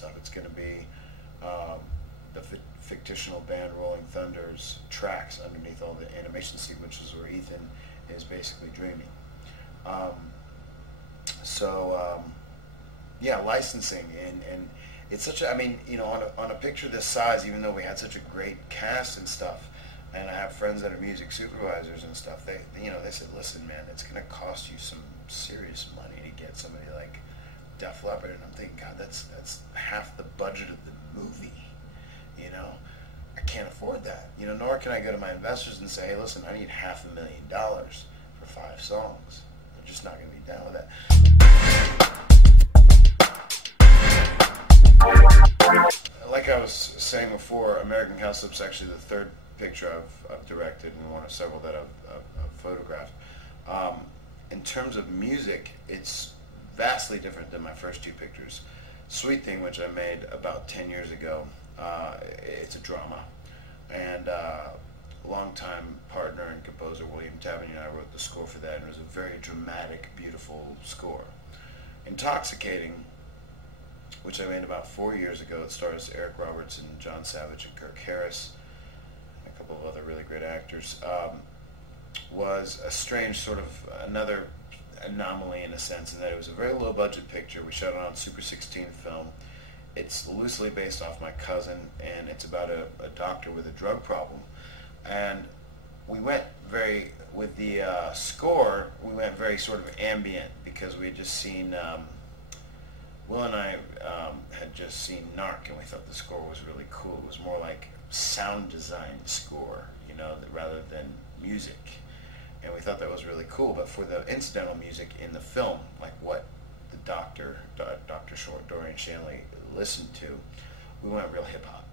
stuff. It's going to be the fictional band Rolling Thunder's tracks underneath all the animation sequences where Ethan is basically dreaming. Um, yeah, licensing and it's such a, I mean, you know, on a picture this size, even though we had such a great cast and stuff, and I have friends that are music supervisors and stuff, they said, listen, man, it's going to cost you some serious money to get somebody like Def Leppard. And I'm thinking, God, that's half the budget of the movie, you know. I can't afford that, you know, nor can I go to my investors and say, hey, listen, I need $500,000 for 5 songs. They're just not going to be down with that. Like I was saying before, American Cowslip's actually the third picture I've directed and one of several that I've photographed. In terms of music, it's vastly different than my first 2 pictures. Sweet Thing, which I made about 10 years ago, it's a drama. And longtime partner and composer William Tavernier and I wrote the score for that, and it was a very dramatic, beautiful score. Intoxicating, which I made about 4 years ago. It stars Eric Roberts and John Savage and Kirk Harris, and a couple of other really great actors. Was a strange sort of another anomaly in a sense, in that it was a very low budget picture. We shot it on Super 16 film. It's loosely based off My Cousin, and it's about a doctor with a drug problem. And we went with the score, we went very sort of ambient, because we had just seen, Will and I had just seen Narc, and we thought the score was really cool. It was more like sound design score, you know, rather than music. And we thought that was really cool. But for the incidental music in the film, like what the Dr. Dorian Shanley listened to, we went real hip-hop.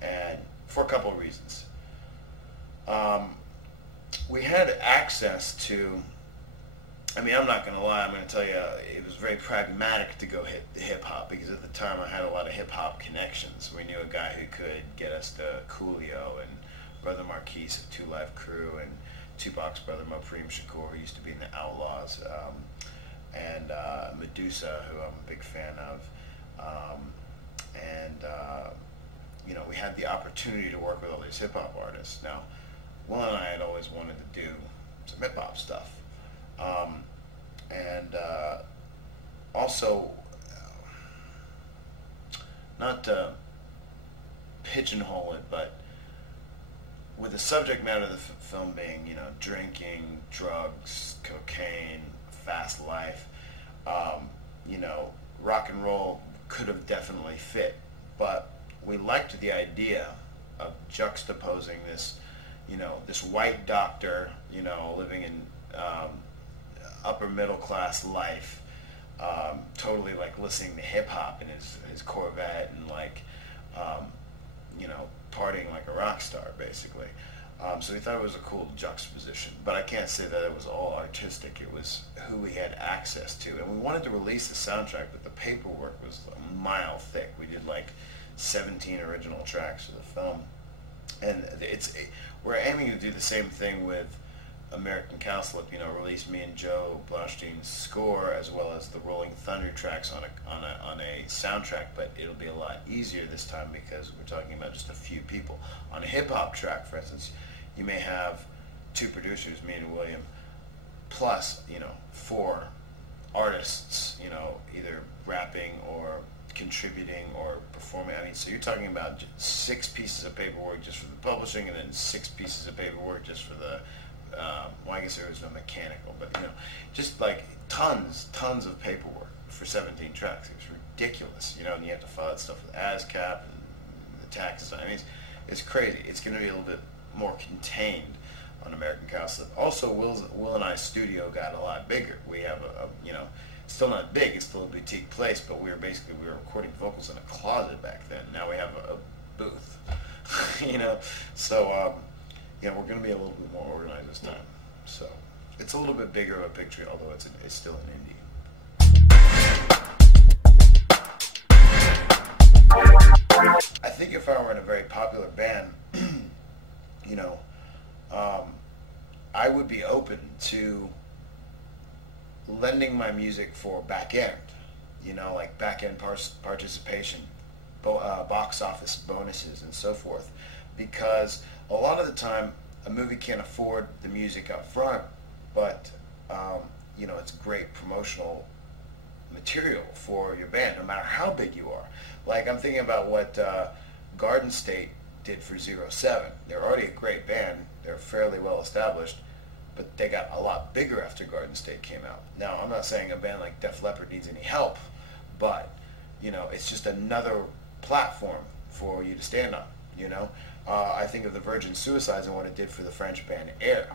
And for a couple of reasons. We had access to, I mean, I'm not going to lie, I'm going to tell you, it was very pragmatic to go hit hip-hop, because at the time I had a lot of hip-hop connections. We knew a guy who could get us to Coolio and Brother Marquise of 2 Live Crew, and Tupac's brother Mopreem Shakur, who used to be in the Outlaws, and Medusa, who I'm a big fan of. You know, we had the opportunity to work with all these hip-hop artists. Now, Will and I had always wanted to do some hip-hop stuff. Also, not to pigeonhole it, but with the subject matter of the film being, you know, drinking, drugs, cocaine, fast life, you know, rock and roll could have definitely fit. But we liked the idea of juxtaposing this, you know, this white doctor, you know, living in upper middle class life, totally like listening to hip hop in his Corvette and like, you know, partying like a rock star basically. So we thought it was a cool juxtaposition, but I can't say that it was all artistic. It was who we had access to, and we wanted to release the soundtrack, but the paperwork was a mile thick. We did like 17 original tracks for the film, and we're aiming to do the same thing with American Cowslip. You know, release me and Joe Blaustein's score as well as the Rolling Thunder tracks on a soundtrack, but it'll be a lot easier this time because we're talking about just a few people. On a hip hop track, for instance, you may have 2 producers, me and William, plus, you know, 4 artists, you know, either rapping or contributing or performing. I mean, so you're talking about 6 pieces of paperwork just for the publishing, and then 6 pieces of paperwork just for the well, I guess there was no mechanical, but, you know, just like tons of paperwork for 17 tracks. It was ridiculous, you know, and you have to file that stuff with ASCAP and the taxes. I mean, it's crazy. It's going to be a little bit more contained on American Cowslip. Also, Will and I's studio got a lot bigger. We have you know, still not big, it's still a boutique place, but we were recording vocals in a closet back then. Now we have a booth, you know, so, yeah, we're going to be a little bit more organized this time. So it's a little bit bigger of a picture, although it's still an indie. I think if I were in a very popular band, you know, I would be open to lending my music for back end, you know, like back end participation, box office bonuses and so forth, because a lot of the time a movie can't afford the music up front, but it's great promotional material for your band, no matter how big you are. Like, I'm thinking about what Garden State did for 07. They're already a great band. They're fairly well established, but they got a lot bigger after Garden State came out. Now, I'm not saying a band like Def Leppard needs any help, but it's just another platform for you to stand on. I think of the Virgin Suicides and what it did for the French band Air.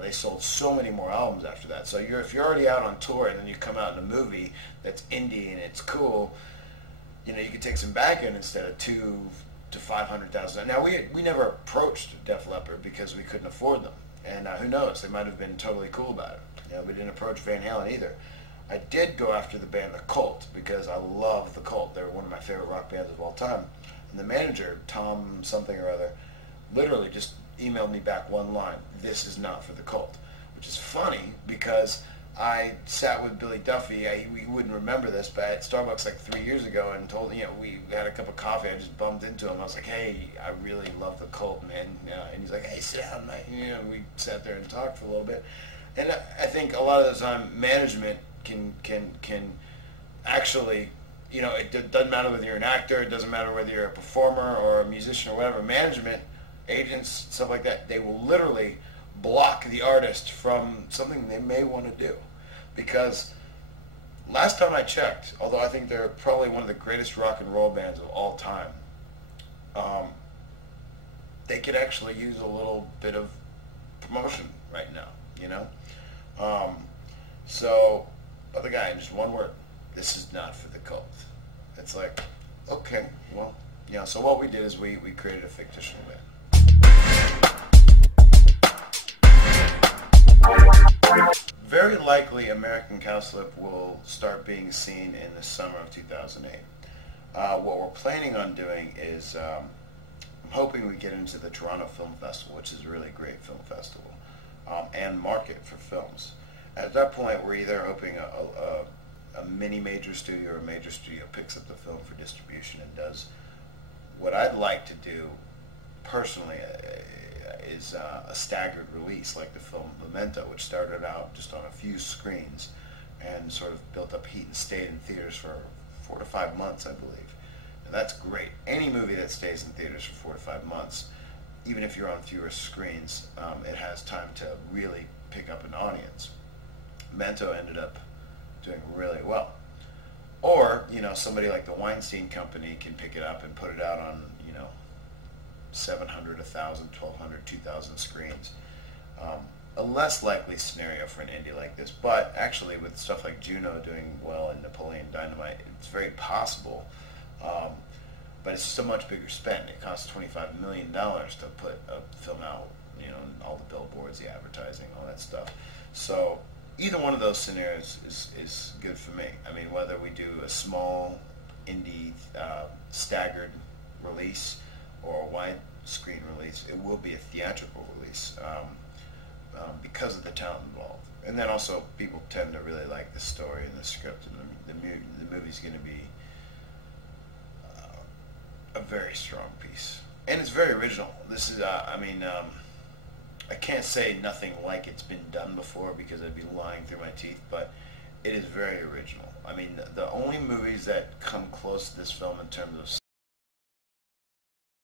They sold so many more albums after that. So if you're already out on tour and then you come out in a movie that's indie and it's cool, you could take some back in instead of $200,000 to $500,000. Now, we never approached Def Leppard because we couldn't afford them. And who knows, they might have been totally cool about it. We didn't approach Van Halen either. I did go after the band The Cult because I love The Cult. They were one of my favorite rock bands of all time. And the manager, Tom something or other, literally just emailed me back one line: "This is not for The Cult," which is funny because I sat with Billy Duffy. We wouldn't remember this, but at Starbucks like 3 years ago, and told we had a cup of coffee. I just bumped into him. I was like, "Hey, I really love The Cult, man." And he's like, "Hey, sit down, mate." We sat there and talked for a little bit. And I think a lot of the time management can actually, it doesn't matter whether you're an actor, it doesn't matter whether you're a performer or a musician or whatever. Management, agents, stuff like that, they will literally block the artist from something they may want to do. Because last time I checked, although I think they're probably one of the greatest rock and roll bands of all time, they could actually use a little bit of promotion right now, but the guy, in just one word: "This is not for The Cult." It's like, okay, well, so what we did is we created a fictional band. Very likely American Cowslip will start being seen in the summer of 2008. What we're planning on doing is, I'm hoping we get into the Toronto Film Festival, which is a really great film festival, and market for films. At that point, we're either hoping a mini major studio or a major studio picks up the film for distribution and does what I'd like to do personally is a staggered release, like the film Memento, which started out just on a few screens and sort of built up heat and stayed in theaters for 4 to 5 months, I believe. And that's great. Any movie that stays in theaters for 4 to 5 months, even if you're on fewer screens, it has time to really pick up an audience. Memento ended up doing really well. Or, somebody like the Weinstein Company can pick it up and put it out on, 700, 1,000, 1,200, 2,000 screens. A less likely scenario for an indie like this, but actually with stuff like Juno doing well and Napoleon Dynamite, it's very possible. But it's just a much bigger spend. It costs $25 million to put a film out, all the billboards, the advertising, all that stuff. So either one of those scenarios is good for me. I mean, whether we do a small indie staggered release or a widescreen release, it will be a theatrical release because of the talent involved. And then also, people tend to really like the story and the script, and the movie's going to be a very strong piece. And it's very original. This is, I can't say nothing like it's been done before because I'd be lying through my teeth, but it is very original. I mean, the only movies that come close to this film in terms of